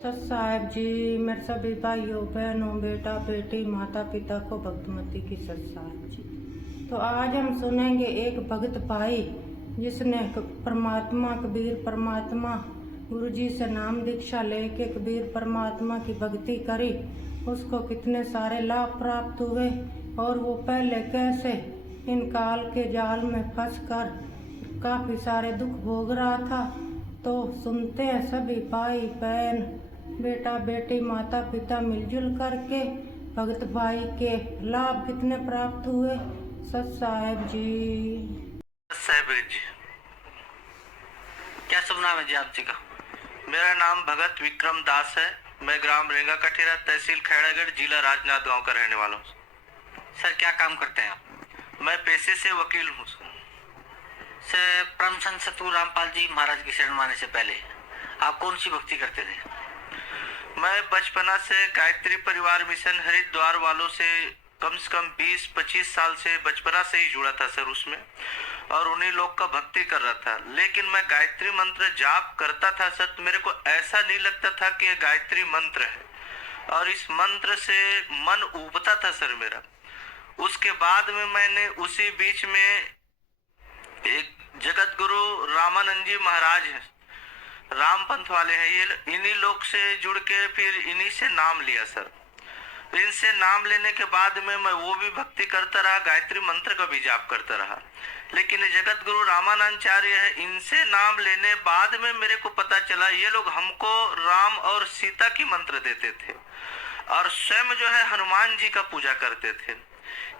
सत साहेब जी, मेरे सभी भाइयों बहनों बेटा बेटी माता पिता को भक्तमती की सत साहेब जी। तो आज हम सुनेंगे एक भगत भाई जिसने परमात्मा कबीर परमात्मा गुरु जी से नाम दीक्षा लेके कबीर परमात्मा की भक्ति करी, उसको कितने सारे लाभ प्राप्त हुए और वो पहले कैसे इन काल के जाल में फंस कर काफ़ी सारे दुख भोग रहा था। तो सुनते हैं सभी भाई बहन बेटा बेटी माता पिता मिलजुल करके भगत भाई के लाभ कितने प्राप्त हुए। सत साहेब जी। साहेब जी, क्या शुभ नाम है जी आप जी का? मेरा नाम भगत विक्रम दास है। मैं ग्राम रेंगा कठेरा, तहसील खैरागढ़, जिला राजनांदगांव का रहने वाला हूँ। सर क्या काम करते हैं आप? मैं पेशे से वकील हूँ सर। परम संत सतगुरु रामपाल जी महाराज की शरण माने से पहले आप कौन सी भक्ति करते थे? मैं बचपना से गायत्री परिवार मिशन हरिद्वार वालों से कम 20-25 साल से बचपना से ही जुड़ा था सर उसमें, और उन्हीं लोग का भक्ति कर रहा था। लेकिन मैं गायत्री मंत्र जाप करता था सर, तो मेरे को ऐसा नहीं लगता था कि ये गायत्री मंत्र है, और इस मंत्र से मन उबता था सर मेरा। उसके बाद में मैंने उसी बीच में एक जगत गुरु रामानंद जी महाराज है, राम पंथ वाले हैं ये, इन्हीं लोग से जुड़ के फिर इन्हीं से नाम लिया सर। इनसे नाम लेने के बाद में मैं वो भी भक्ति करता रहा, गायत्री मंत्र का भी जाप करता रहा। लेकिन जगत गुरु रामानंदाचार्य है, इनसे नाम लेने बाद में मेरे को पता चला ये लोग हमको राम और सीता की मंत्र देते थे, और स्वयं जो है हनुमान जी का पूजा करते थे।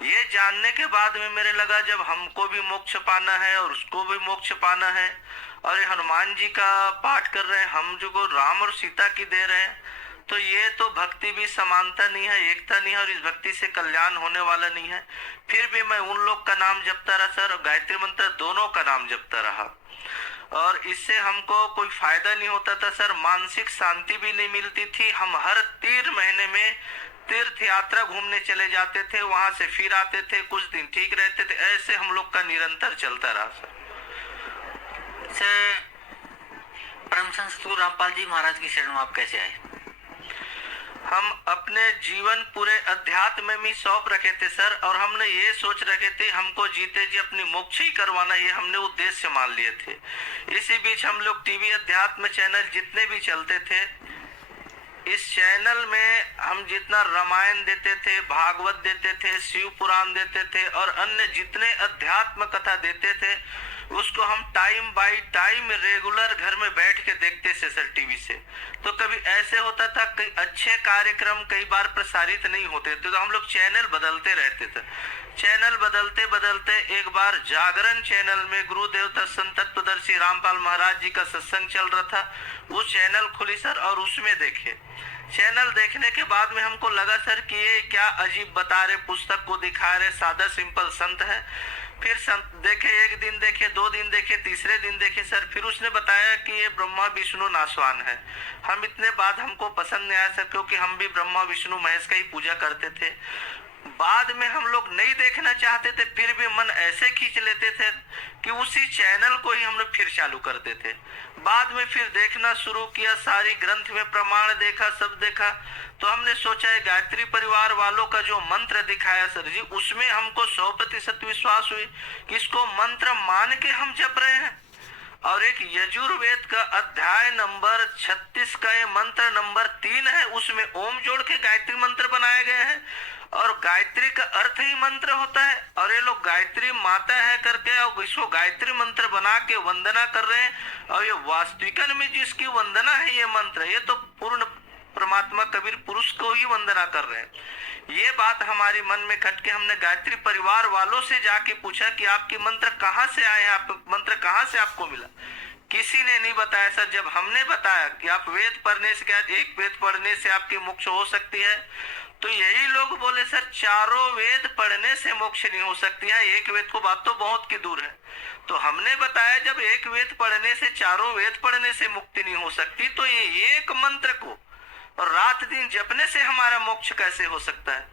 ये जानने के बाद में मेरे लगा जब हमको भी मोक्ष पाना है और उसको भी मोक्ष पाना है, और ये हनुमान जी का पाठ कर रहे हैं, हम जो को राम और सीता की दे रहे हैं, तो ये तो भक्ति भी समानता नहीं है, एकता नहीं है, और इस भक्ति से कल्याण होने वाला नहीं है। फिर भी मैं उन लोग का नाम जपता रहा सर, और गायत्री मंत्र दोनों का नाम जपता रहा, और इससे हमको कोई फायदा नहीं होता था सर, मानसिक शांति भी नहीं मिलती थी। हम हर 3 महीने में तीर्थ यात्रा घूमने चले जाते थे, वहां से फिर आते थे, कुछ दिन ठीक रहते थे, ऐसे हम लोग का निरंतर चलता रहा सर। परम संत सतगुरु रामपाल जी महाराज की शरण में आप कैसे आए? हम अपने जीवन पूरे अध्यात्म में सौंप रखे थे सर, और हमने ये सोच रखे थे हमको जीते जी अपनी मोक्ष ही करवाना, ये हमने उद्देश्य मान लिए थे। इसी बीच हम लोग टीवी अध्यात्म चैनल जितने भी चलते थे, इस चैनल में हम जितना रामायण देते थे, भागवत देते थे, शिव पुराण देते थे, और अन्य जितने अध्यात्म कथा देते थे, उसको हम टाइम बाय टाइम रेगुलर घर में बैठ के देखते थे सर टीवी से। तो कभी ऐसे होता था कई अच्छे कार्यक्रम कई बार प्रसारित नहीं होते थे, तो हम लोग चैनल बदलते रहते थे। चैनल बदलते बदलते एक बार जागरण चैनल में गुरुदेव संत तत्वदर्शी रामपाल महाराज जी का सत्संग चल रहा था, वो चैनल खुली सर, और उसमें देखे। चैनल देखने के बाद में हमको लगा सर कि ये क्या अजीब बता रहे, पुस्तक को दिखा रहे, सादा सिंपल संत है। फिर संत देखे, एक दिन देखे, 2 दिन देखे, तीसरे दिन देखे सर, फिर उसने बताया कि ये ब्रह्मा विष्णु नासवान है। हम इतने बाद हमको पसंद नहीं आया सर, क्योंकि हम भी ब्रह्मा विष्णु महेश का ही पूजा करते थे। बाद में हम लोग नहीं देखना चाहते थे, फिर भी मन ऐसे खींच लेते थे कि उसी चैनल को ही हम लोग फिर चालू करते थे। बाद में फिर देखना शुरू किया, सारी ग्रंथ में प्रमाण देखा, सब देखा, तो हमने सोचा है गायत्री परिवार वालों का जो मंत्र दिखाया सर जी, उसमें हमको 100% विश्वास हुई कि इसको मंत्र मान के हम जप रहे हैं। और एक यजुर्वेद का अध्याय नंबर 36 का ये मंत्र नंबर 3 है, उसमें ओम जोड़ के गायत्री मंत्र बनाए गए हैं, और गायत्री का अर्थ ही मंत्र होता है, और ये लोग गायत्री माता है करके और इसको गायत्री मंत्र बना के वंदना कर रहे हैं, और ये वास्तविकन में जिसकी वंदना है ये मंत्र, ये तो पूर्ण परमात्मा कबीर पुरुष को ही वंदना कर रहे हैं। ये बात हमारी मन में खट के हमने गायत्री परिवार वालों से जाके पूछा कि आपके मंत्र कहाँ से आए हैं, आप मंत्र कहाँ से आपको मिला? किसी ने नहीं बताया सर। जब हमने बताया कि आप वेद पढ़ने से क्या, एक वेद पढ़ने से आपकी मोक्ष हो सकती है, तो यही लोग बोले सर चारों वेद पढ़ने से मोक्ष नहीं हो सकती है, एक वेद को बात तो बहुत की दूर है। तो हमने बताया जब एक वेद पढ़ने से, चारों वेद पढ़ने से मुक्ति नहीं हो सकती, तो ये एक मंत्र को और रात दिन जपने से हमारा मोक्ष कैसे हो सकता है?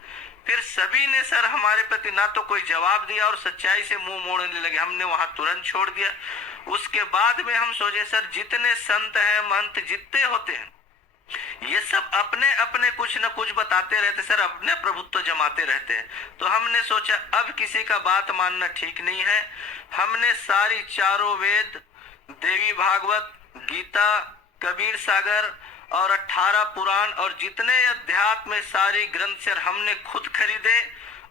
फिर सभी ने सर हमारे प्रति ना तो कोई जवाब दिया और सच्चाई से मुंह मोड़ने लगे, हमने वहां तुरंत छोड़ दिया। उसके बाद में हम सोचे सर जितने संत हैं महंत जितने होते हैं, सब अपने अपने कुछ न कुछ बताते रहते सर, अपने प्रभुत्व जमाते रहते हैं। तो हमने सोचा अब किसी का बात मानना ठीक नहीं है। हमने सारी चारों वेद, देवी भागवत, गीता, कबीर सागर और 18 पुराण और जितने अध्यात्म में सारी ग्रंथ सर हमने खुद खरीदे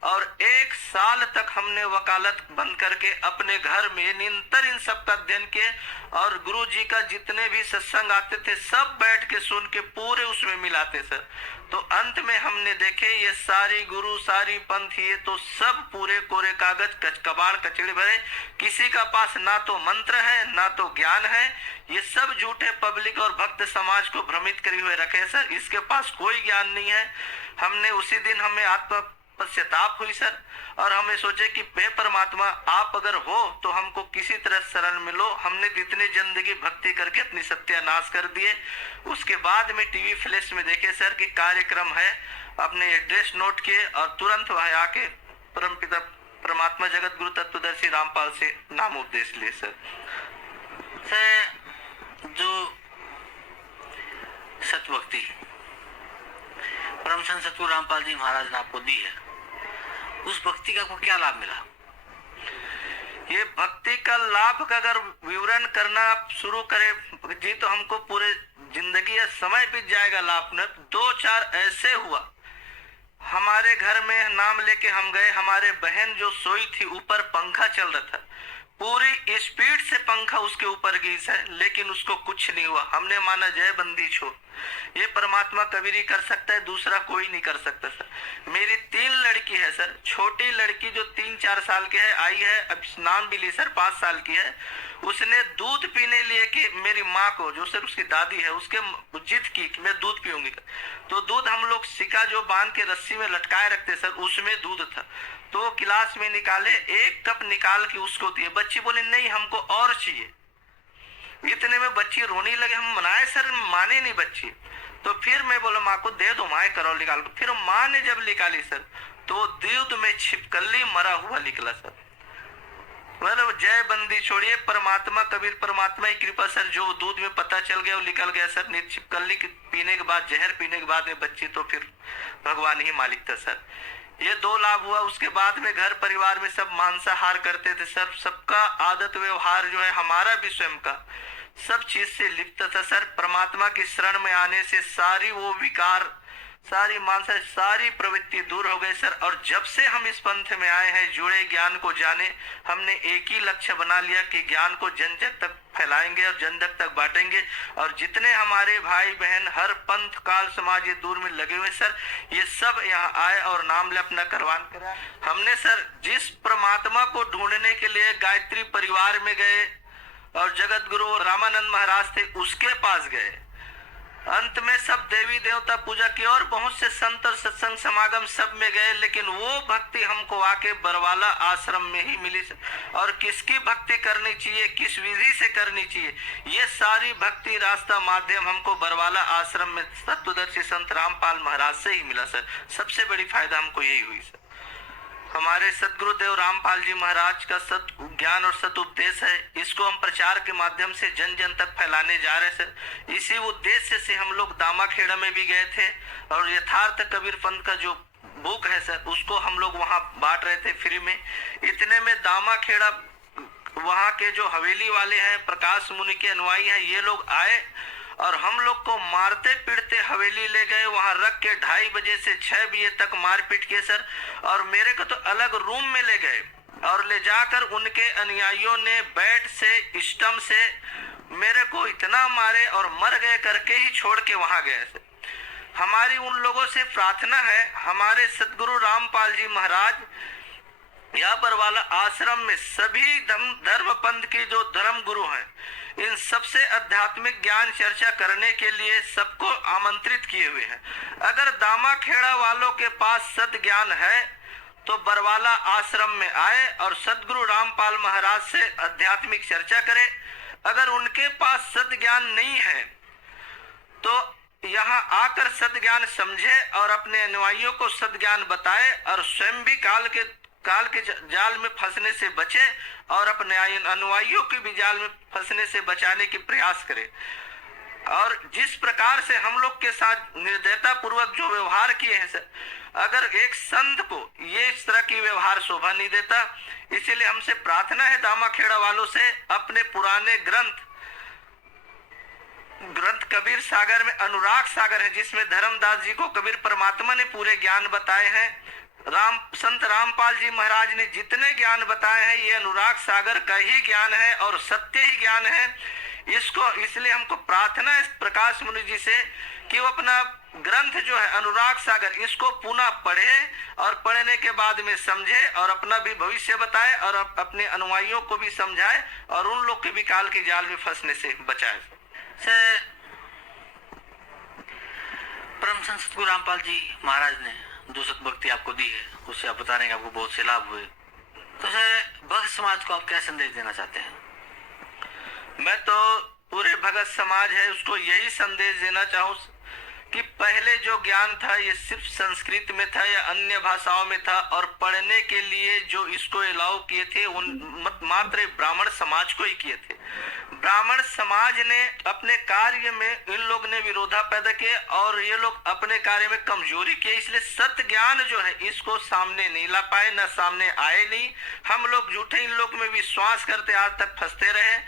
और 1 साल तक हमने वकालत बंद करके अपने घर में निरंतर इन सब का अध्ययन किए और गुरु जी का जितने भी सत्संग आते थे सब बैठ के सुन के पूरे उसमें मिलाते सर। तो अंत में हमने देखे ये सारी गुरु, सारी पंथ, ये तो सब पूरे कोरे कागज कबाड़ कचड़े भरे, किसी का पास ना तो मंत्र है ना तो ज्ञान है। ये सब झूठे पब्लिक और भक्त समाज को भ्रमित करे हुए रखे हैं सर, इसके पास कोई ज्ञान नहीं है। हमने उसी दिन हमें आत्म पश्चाताप हुई सर, और हमें सोचे कि हे परमात्मा आप अगर हो तो हमको किसी तरह शरण मिलो। हमने इतनी जिंदगी भक्ति करके अपनी सत्यानाश कर दिए। उसके बाद में टीवी फ्लैश में देखे सर कि कार्यक्रम है, अपने एड्रेस नोट किए और तुरंत वह आके परमपिता परमात्मा जगत गुरु तत्वदर्शी रामपाल से नाम उपदेश लिए सर। जो सतभक्ति परम संत सतगुरु रामपाल जी महाराज ने आपको दी है, उस भक्ति का आपको क्या लाभ मिला? ये भक्ति का लाभ का अगर विवरण करना आप शुरू करें जी तो हमको पूरे जिंदगी या समय बीत जाएगा लाभ न। 2-4 ऐसे हुआ हमारे घर में, नाम लेके हम गए, हमारे बहन जो सोई थी ऊपर पंखा चल रहा था, पूरी स्पीड से पंखा उसके ऊपर गिरी है लेकिन उसको कुछ नहीं हुआ। हमने माना जय बंदी छोड़, ये परमात्मा कबीर ही कर सकता है, दूसरा कोई नहीं कर सकता सर। मेरी 3 लड़की है सर, छोटी लड़की जो 3-4 साल की है आई है, अब नाम भी ली सर, 5 साल की है। उसने दूध पीने लिए कि मेरी माँ को, जो सर उसकी दादी है, उसके जिद की कि मैं दूध पीऊंगी, तो दूध हम लोग सिक्का जो बांध के रस्सी में लटकाए रखते सर, उसमें दूध था, तो गिलास में निकाले, 1 कप निकाल के उसको दिए। बच्ची बोले नहीं हमको और चाहिए। इतने में बच्ची रोने लगे, हम मनाए सर, माने नहीं बच्ची। तो फिर मैं बोला माँ को दे दो, माँ करो निकाल। फिर माँ ने जब निकाली सर तो दूध में छिपकली मरा हुआ निकला सर। मतलब जय बंदी छोड़िए, परमात्मा कबीर परमात्मा की कृपा सर, जो दूध में पता चल गया वो निकल गया सर। छिपकली पीने के बाद, जहर पीने के बाद में बच्ची तो फिर भगवान ही मालिक था सर। ये 2 लाभ हुआ। उसके बाद में घर परिवार में सब मांसाहार करते थे सर, सबका आदत व्यवहार जो है हमारा भी स्वयं का सब चीज से लिप्त था सर। परमात्मा की शरण में आने से सारी वो विकार, सारी मानसा, सारी प्रवृत्ति दूर हो गई सर। और जब से हम इस पंथ में आए हैं, जुड़े, ज्ञान को जाने, हमने एक ही लक्ष्य बना लिया कि ज्ञान को जन जन तक फैलाएंगे और जन जन तक बांटेंगे। और जितने हमारे भाई बहन हर पंथ काल समाज ये दूर में लगे हुए सर, ये सब यहाँ आए और नाम ले अपना करवान करा। हमने सर जिस परमात्मा को ढूंढने के लिए गायत्री परिवार में गए और जगत गुरु रामानंद महाराज थे उसके पास गए, अंत में सब देवी देवता पूजा की और बहुत से संत और सत्संग समागम सब में गए, लेकिन वो भक्ति हमको आके बरवाला आश्रम में ही मिली। और किसकी भक्ति करनी चाहिए, किस विधि से करनी चाहिए, ये सारी भक्ति रास्ता माध्यम हमको बरवाला आश्रम में तत्वदर्शी संत रामपाल महाराज से ही मिला सर। सबसे बड़ी फायदा हमको यही हुई सर। हमारे सदगुरुदेव रामपाल जी महाराज का सत ज्ञान और सत उपदेश है, इसको हम प्रचार के माध्यम से जन जन तक फैलाने जा रहे सर। इसी उद्देश्य से हम लोग दामाखेड़ा में भी गए थे और यथार्थ कबीर पंथ का जो बुक है सर उसको हम लोग वहाँ बांट रहे थे फ्री में। इतने में दामाखेड़ा वहाँ के जो हवेली वाले हैं, प्रकाश मुनि के अनुयायी हैं, ये लोग आए और हम लोग को मारते पीटते हवेली ले गए। वहां रख के 2:30 बजे से 6 बजे तक मारपीट किए सर। और मेरे को तो अलग रूम में ले गए और ले जाकर उनके अनुयायियों ने बैट से, स्टंप से मेरे को इतना मारे और मर गए करके ही छोड़ के वहां गए सर। हमारी उन लोगों से प्रार्थना है, हमारे सतगुरु रामपाल जी महाराज यहाँ पर वाला आश्रम में सभी धर्म पंथ की जो धर्म गुरु हैं, इन सबसे आध्यात्मिक ज्ञान चर्चा करने के लिए सबको आमंत्रित किए हुए हैं। अगर दामाखेड़ा वालों के पास सद ज्ञान है तो बरवाला आश्रम में आए और सदगुरु रामपाल महाराज से आध्यात्मिक चर्चा करें। अगर उनके पास सद ज्ञान नहीं है तो यहाँ आकर सद ज्ञान समझे और अपने अनुयायियों को सद ज्ञान बताए और स्वयं भी काल के जाल में फंसने से बचे और अपने अनुयायियों के भी जाल में फंसने से बचाने की प्रयास करे। और जिस प्रकार से हम लोग के साथ निर्दयता पूर्वक जो व्यवहार किए हैं सर, अगर एक संत को ये इस तरह की व्यवहार शोभा नहीं देता। इसीलिए हमसे प्रार्थना है दामाखेड़ा वालों से, अपने पुराने ग्रंथ कबीर सागर में अनुराग सागर है, जिसमें धर्मदास जी को कबीर परमात्मा ने पूरे ज्ञान बताए हैं। संत रामपाल जी महाराज ने जितने ज्ञान बताए हैं, ये अनुराग सागर का ही ज्ञान है और सत्य ही ज्ञान है। इसको इसलिए हमको प्रार्थना है प्रकाश मुनि जी से कि वो अपना ग्रंथ जो है अनुराग सागर, इसको पुनः पढ़े और पढ़ने के बाद में समझे और अपना भी भविष्य बताए और अपने अनुयायियों को भी समझाए और उन लोग के भी काल के जाल में फंसने से बचाए। परम संत सतगुरु रामपाल जी महाराज ने जो सतभक्ति आपको दी है, उससे आप बता रहे हैं आपको बहुत से लाभ हुए। तो सर भक्त समाज को आप क्या संदेश देना चाहते हैं? मैं तो पूरे भगत समाज है उसको यही संदेश देना चाहूँ कि पहले जो ज्ञान था ये सिर्फ संस्कृत में था या अन्य भाषाओं में था, और पढ़ने के लिए जो इसको अलाउ किए थे उन मात्र ब्राह्मण समाज को ही किए थे। ब्राह्मण समाज ने अपने कार्य में इन लोग ने विरोधा पैदा किए और ये लोग अपने कार्य में कमजोरी किए, इसलिए सत्य ज्ञान जो है इसको सामने नहीं ला पाए, न सामने आए नहीं। हम लोग झूठे इन लोग में विश्वास करते आज तक फंसते रहे।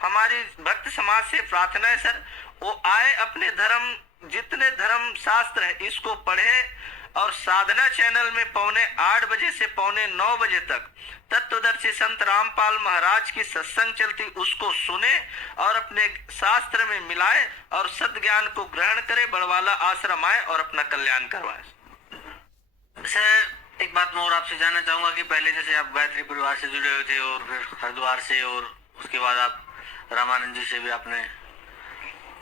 हमारी भक्त समाज से प्रार्थना है सर, वो आए अपने धर्म, जितने धर्म शास्त्र है इसको पढ़े और साधना चैनल में 8:15 बजे से 9:15 बजे तक तत्वदर्शी संत रामपाल महाराज की सत्संग चलती उसको सुने और अपने शास्त्र में मिलाए और सद ज्ञान को ग्रहण करे, बड़वाला आश्रम आए और अपना कल्याण करवाए। सर एक बात मैं और आपसे जानना चाहूंगा कि पहले जैसे आप गायत्री परिवार से जुड़े हुए थे और फिर हरिद्वार से, और उसके बाद आप रामानंद जी से भी आपने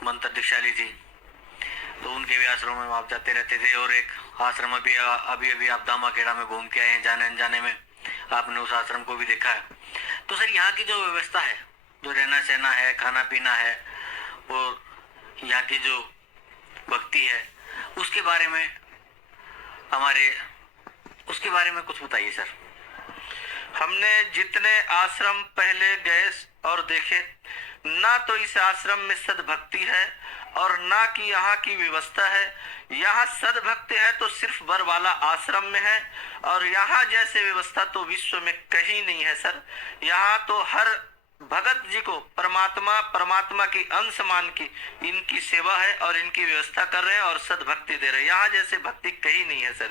मंत्र दीक्षा ली थी, तो उनके भी आश्रमों में आप जाते रहते थे और एक आश्रम अभी आप दामाखेड़ा में घूम के आए हैं, जाने अनजाने में आपने उस आश्रम को भी देखा है। तो सर यहाँ की जो व्यवस्था है, जो रहना सहना है, खाना पीना है और यहाँ की जो भक्ति है, उसके बारे में कुछ बताइए सर। हमने जितने आश्रम पहले गए और देखे, ना तो इस आश्रम में सद्भक्ति है और ना कि यहाँ की व्यवस्था है। यहाँ सद्भक्ति है तो सिर्फ बरवाला आश्रम में है, और यहाँ जैसे व्यवस्था तो विश्व में कहीं नहीं है सर। यहाँ तो हर भगत जी को परमात्मा की अंश मान की इनकी सेवा है और इनकी व्यवस्था कर रहे हैं और सद्भक्ति दे रहे हैं। यहाँ जैसे भक्ति कहीं नहीं है सर।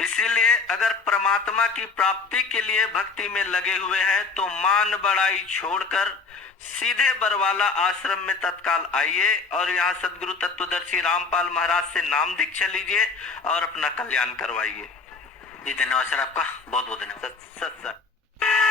इसीलिए अगर परमात्मा की प्राप्ति के लिए भक्ति में लगे हुए हैं तो मान बढ़ाई छोड़कर सीधे बरवाला आश्रम में तत्काल आइए और यहाँ सदगुरु तत्वदर्शी रामपाल महाराज से नाम दीक्षा लीजिए और अपना कल्याण करवाइए। जी धन्यवाद सर, आपका बहुत बहुत धन्यवाद।